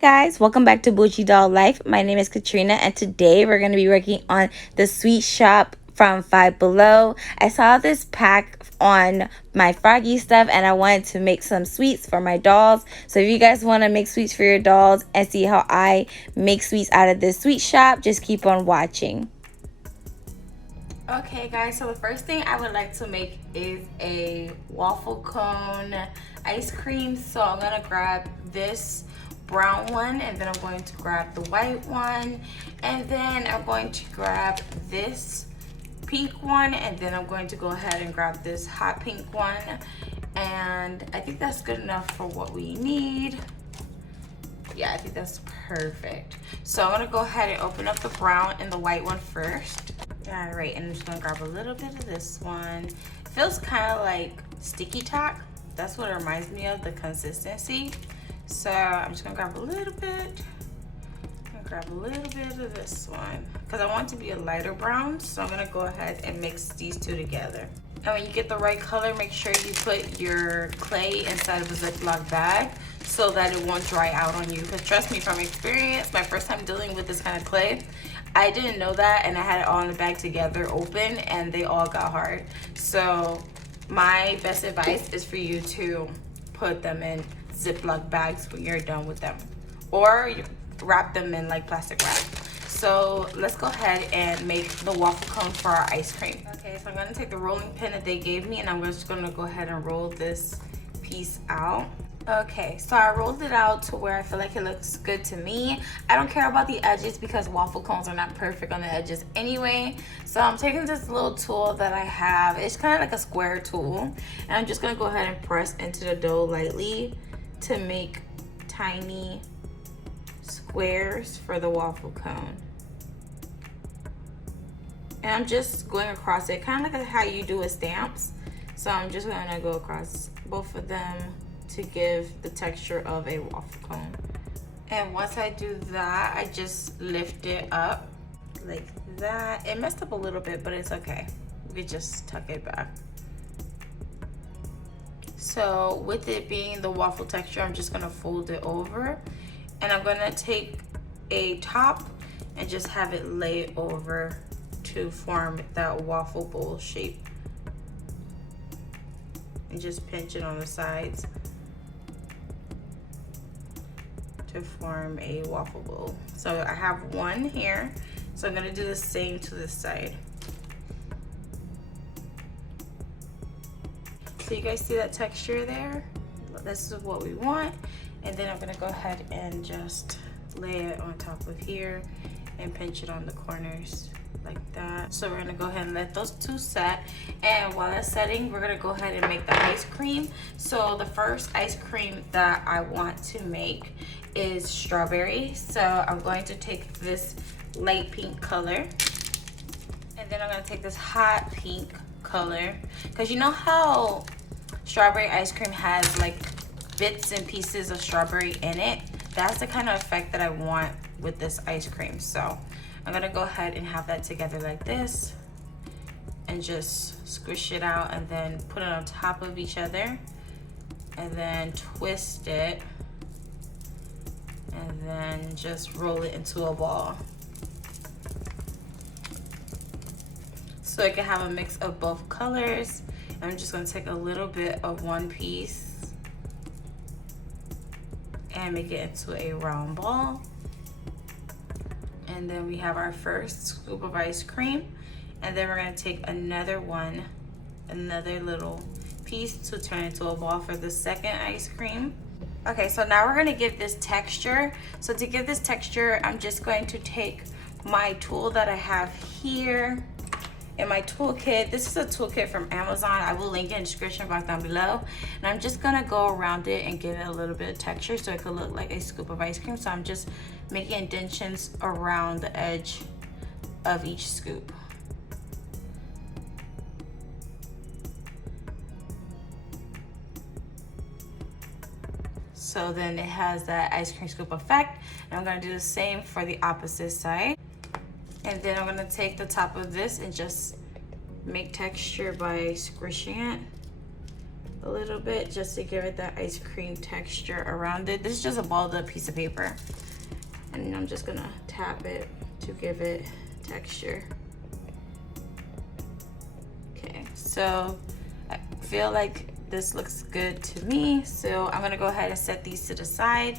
Guys, welcome back to Bougie Doll Life. My name is Katrina, and today we're going to be working on the sweet shop from Five Below. I saw this pack on my Froggy stuff, and I wanted to make some sweets for my dolls. So if you guys want to make sweets for your dolls and see how I make sweets out of this sweet shop, just keep on watching. Okay guys, so the first thing I would like to make is a waffle cone ice cream. So I'm going to grab this brown one, and then I'm going to grab the white one, and then I'm going to grab this pink one, and then I'm going to go ahead and grab this hot pink one, and I think that's good enough for what we need. Yeah, I think that's perfect. So I'm gonna go ahead and open up the brown and the white one first. All right, and I'm just gonna grab a little bit of this one. It feels kind of like sticky tack. That's what it reminds me of, the consistency. So I'm just gonna grab a little bit. I'm gonna grab a little bit of this one because I want it to be a lighter brown. So I'm gonna go ahead and mix these two together. And when you get the right color, make sure you put your clay inside of a Ziploc bag so that it won't dry out on you. Because trust me, from experience, my first time dealing with this kind of clay, I didn't know that, and I had it all in the bag together open, and they all got hard. So my best advice is for you to put them in Ziploc bags when you're done with them, or you wrap them in like plastic wrap. So let's go ahead and make the waffle cone for our ice cream. Okay, so I'm gonna take the rolling pin that they gave me, and I'm just gonna go ahead and roll this piece out. Okay, so I rolled it out to where I feel like it looks good to me. I don't care about the edges because waffle cones are not perfect on the edges anyway. So I'm taking this little tool that I have. It's kind of like a square tool, and I'm just gonna go ahead and press into the dough lightly to make tiny squares for the waffle cone. And I'm just going across it, kind of like how you do with stamps. So I'm just gonna go across both of them to give the texture of a waffle cone. And once I do that, I just lift it up like that. It messed up a little bit, but it's okay. We could just tuck it back. So with it being the waffle texture, I'm just gonna fold it over, and I'm gonna take a top and just have it lay over to form that waffle bowl shape, and just pinch it on the sides to form a waffle bowl. So I have one here, so I'm gonna do the same to this side. So you guys see that texture there? This is what we want. And then I'm gonna go ahead and just lay it on top of here and pinch it on the corners like that. So we're gonna go ahead and let those two set. And while that's setting, we're gonna go ahead and make the ice cream. So the first ice cream that I want to make is strawberry. So I'm going to take this light pink color, and then I'm gonna take this hot pink color, because you know how strawberry ice cream has like bits and pieces of strawberry in it? That's the kind of effect that I want with this ice cream. So I'm gonna go ahead and have that together like this, and just squish it out, and then put it on top of each other, and then twist it, and then just roll it into a ball. So it can have a mix of both colors. I'm just gonna take a little bit of one piece and make it into a round ball. And then we have our first scoop of ice cream. And then we're gonna take another one, another little piece to turn into a ball for the second ice cream. Okay, so now we're gonna give this texture. So to give this texture, I'm just going to take my tool that I have here in my toolkit. This is a toolkit from Amazon. I will link it in the description box down below. And I'm just gonna go around it and give it a little bit of texture so it could look like a scoop of ice cream. So I'm just making indentions around the edge of each scoop. So then it has that ice cream scoop effect. And I'm gonna do the same for the opposite side. And then I'm gonna take the top of this and just make texture by squishing it a little bit just to give it that ice cream texture around it. This is just a balled up piece of paper. And I'm just gonna tap it to give it texture. Okay, so I feel like this looks good to me. So I'm gonna go ahead and set these to the side.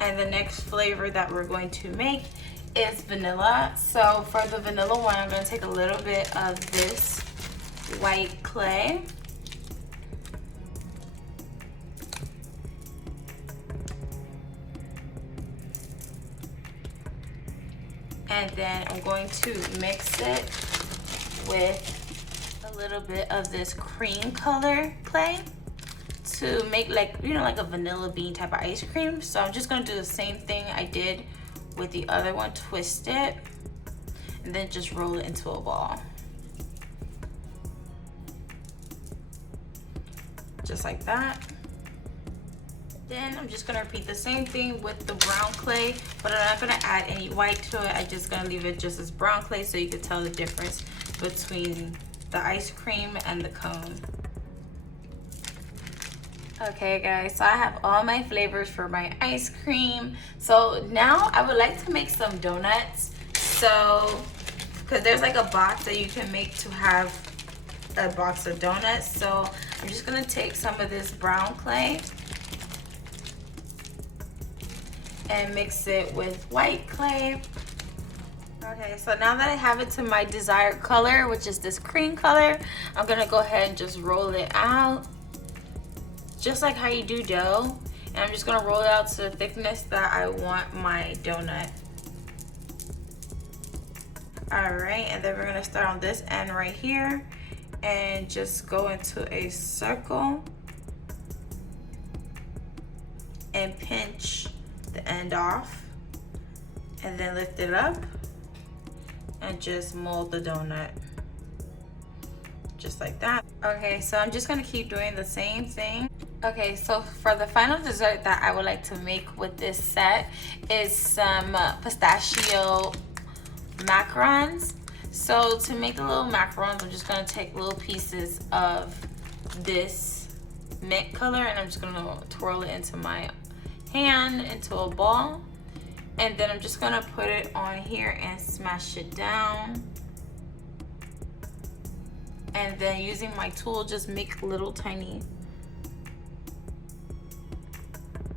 And the next flavor that we're going to make is vanilla. So for the vanilla one, I'm gonna take a little bit of this white clay. And then I'm going to mix it with a little bit of this cream color clay to make like, you know, like a vanilla bean type of ice cream. So I'm just gonna do the same thing I did with the other one, twist it, and then just roll it into a ball. Just like that. Then I'm just gonna repeat the same thing with the brown clay, but I'm not gonna add any white to it. I'm just gonna leave it just as brown clay so you can tell the difference between the ice cream and the cone. Okay guys, so I have all my flavors for my ice cream. So now I would like to make some donuts. So, because there's like a box that you can make to have a box of donuts. So I'm just gonna take some of this brown clay and mix it with white clay. Okay, so now that I have it to my desired color, which is this cream color, I'm gonna go ahead and just roll it out, just like how you do dough. And I'm just gonna roll it out to the thickness that I want my donut. All right, and then we're gonna start on this end right here and just go into a circle and pinch the end off, and then lift it up and just mold the donut just like that. Okay, so I'm just gonna keep doing the same thing. Okay, so for the final dessert that I would like to make with this set is some pistachio macarons. So to make the little macarons, I'm just gonna take little pieces of this mint color and I'm just gonna twirl it into my hand into a ball, and then I'm just gonna put it on here and smash it down, and then using my tool just make little tiny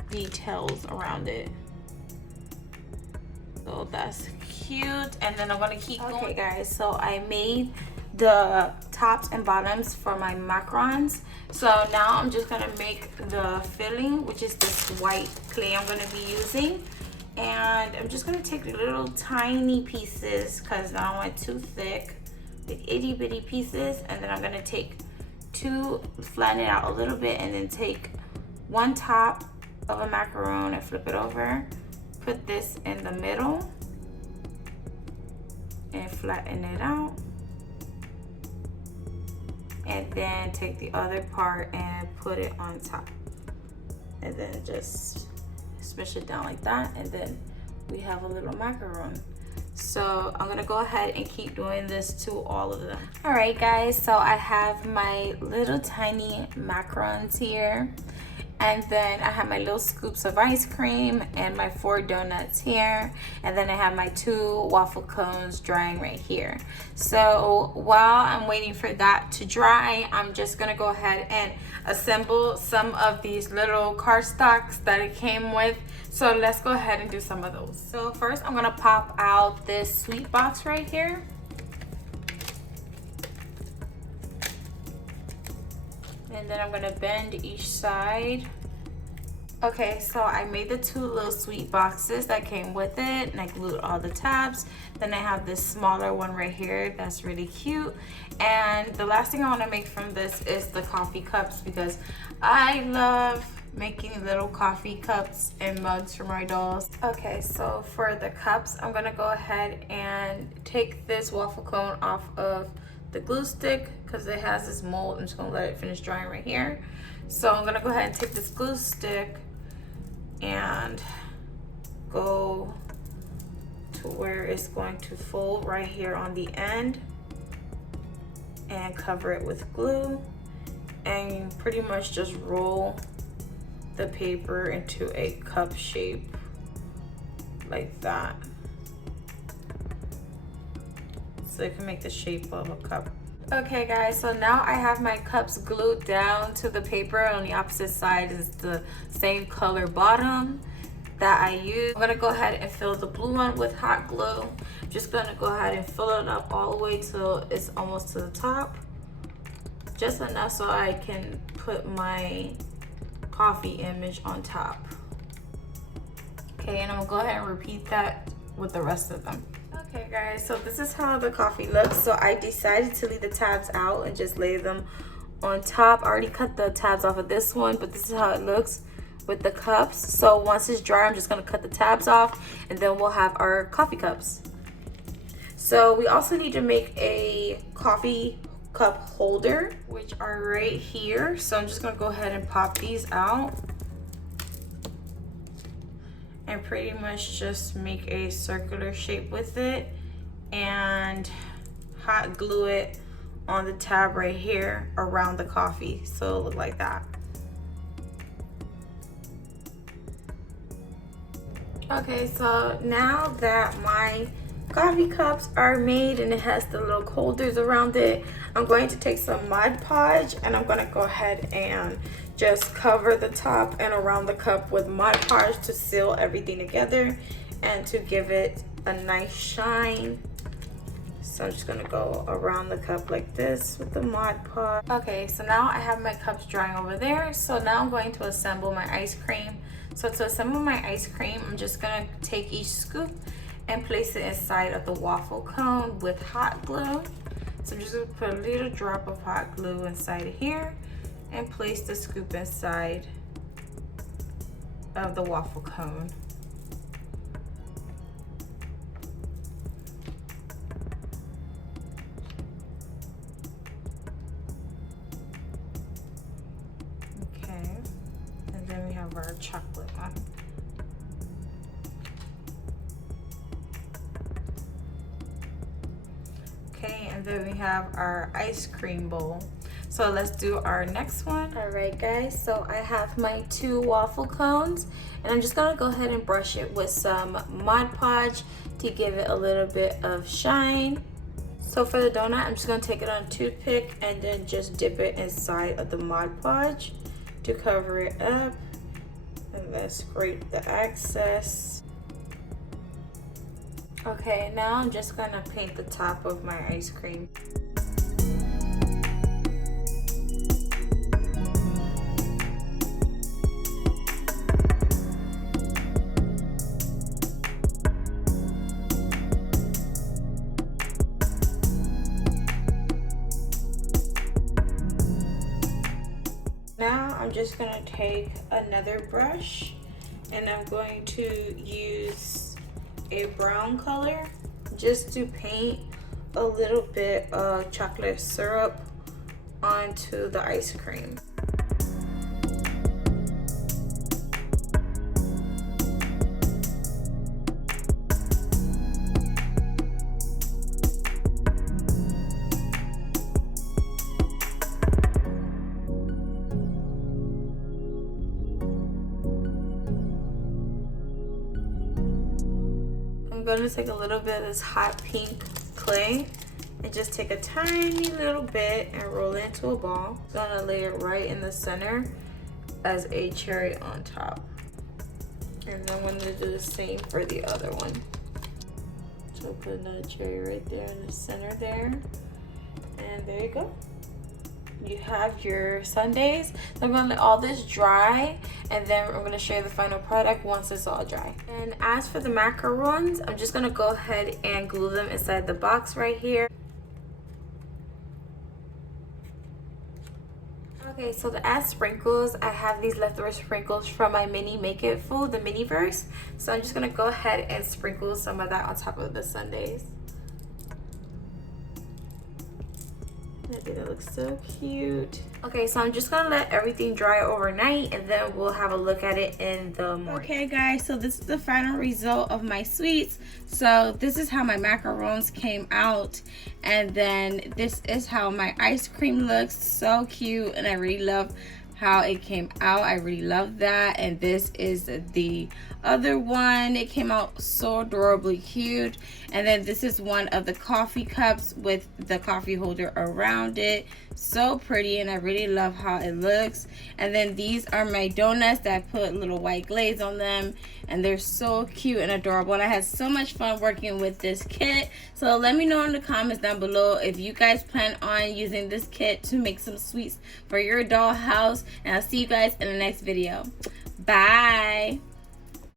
details around it. So that's cute. And then I'm gonna keep going. Okay guys, so I made the tops and bottoms for my macarons. So now I'm just gonna make the filling, which is this white clay I'm gonna be using. And I'm just gonna take little tiny pieces because I don't want it too thick, like itty bitty pieces. And then I'm gonna take two, flatten it out a little bit, and then take one top of a macaron and flip it over. Put this in the middle and flatten it out. And then take the other part and put it on top. And then just smush it down like that. And then we have a little macaron. So I'm gonna go ahead and keep doing this to all of them. All right guys, so I have my little tiny macarons here. And then I have my little scoops of ice cream and my 4 donuts here. And then I have my 2 waffle cones drying right here. So while I'm waiting for that to dry, I'm just gonna go ahead and assemble some of these little cardstocks that it came with. So let's go ahead and do some of those. So first I'm gonna pop out this sweet box right here. And then I'm gonna bend each side. Okay, so I made the 2 little sweet boxes that came with it, and I glued all the tabs. Then I have this smaller one right here that's really cute. And the last thing I wanna make from this is the coffee cups, because I love making little coffee cups and mugs for my dolls. Okay, so for the cups, I'm gonna go ahead and take this waffle cone off of the glue stick because it has this mold. I'm just gonna let it finish drying right here. So I'm gonna go ahead and take this glue stick and go to where it's going to fold right here on the end and cover it with glue. and pretty much just roll the paper into a cup shape like that. So it can make the shape of a cup. Okay guys, so now I have my cups glued down to the paper. On the opposite side is the same color bottom that I used. I'm gonna go ahead and fill the blue one with hot glue. I'm just gonna go ahead and fill it up all the way till it's almost to the top. Just enough so I can put my coffee image on top. Okay, and I'm gonna go ahead and repeat that with the rest of them. Okay guys, so this is how the coffee looks. So I decided to leave the tabs out and just lay them on top. I already cut the tabs off of this one, but this is how it looks with the cups. So once it's dry, I'm just gonna cut the tabs off and then we'll have our coffee cups. So we also need to make a coffee cup holder, which are right here. So I'm just gonna go ahead and pop these out and pretty much just make a circular shape with it and hot glue it on the tab right here around the coffee, so it'll look like that. Okay, so now that my coffee cups are made and it has the little holders around it, I'm going to take some Mod Podge and I'm going to go ahead and just cover the top and around the cup with Mod Podge to seal everything together and to give it a nice shine. So I'm just gonna go around the cup like this with the Mod Podge. Okay, so now I have my cups drying over there. So now I'm going to assemble my ice cream. So to assemble my ice cream, I'm just gonna take each scoop and place it inside of the waffle cone with hot glue. So I'm just gonna put a little drop of hot glue inside of here and place the scoop inside of the waffle cone. Okay, and then we have our chocolate one. Okay, and then we have our ice cream bowl. So let's do our next one. All right guys, so I have my 2 waffle cones and I'm just gonna go ahead and brush it with some Mod Podge to give it a little bit of shine. So for the donut, I'm just gonna take it on a toothpick and then just dip it inside of the Mod Podge to cover it up and then scrape the excess. Okay, now I'm just gonna paint the top of my ice cream. Now I'm just gonna take another brush and I'm going to use a brown color just to paint a little bit of chocolate syrup onto the ice cream. I'm going to take a little bit of this hot pink clay and just take a tiny little bit and roll it into a ball. I'm going to lay it right in the center as a cherry on top. And then I'm going to do the same for the other one. So put another cherry right there in the center there. And there you go. You have your sundaes. So I'm gonna let all this dry and then I'm gonna show you the final product once it's all dry. And as for the macarons, I'm just gonna go ahead and glue them inside the box right here. Okay, so to add sprinkles, I have these leftover sprinkles from my mini Make It food, the mini-verse. So I'm just gonna go ahead and sprinkle some of that on top of the sundaes. think that looks so cute. Okay, so I'm just gonna let everything dry overnight and then we'll have a look at it in the morning. Okay guys, so this is the final result of my sweets. So this is how my macarons came out, and then this is how my ice cream looks. So cute, and I really love how it came out. I really love that. And this is the other one. It came out so adorably cute. And then this is one of the coffee cups with the coffee holder around it. So pretty, and I really love how it looks. And then these are my donuts that I put little white glaze on them, and they're so cute and adorable, and I had so much fun working with this kit. So let me know in the comments down below if you guys plan on using this kit to make some sweets for your dollhouse, and I'll see you guys in the next video. Bye.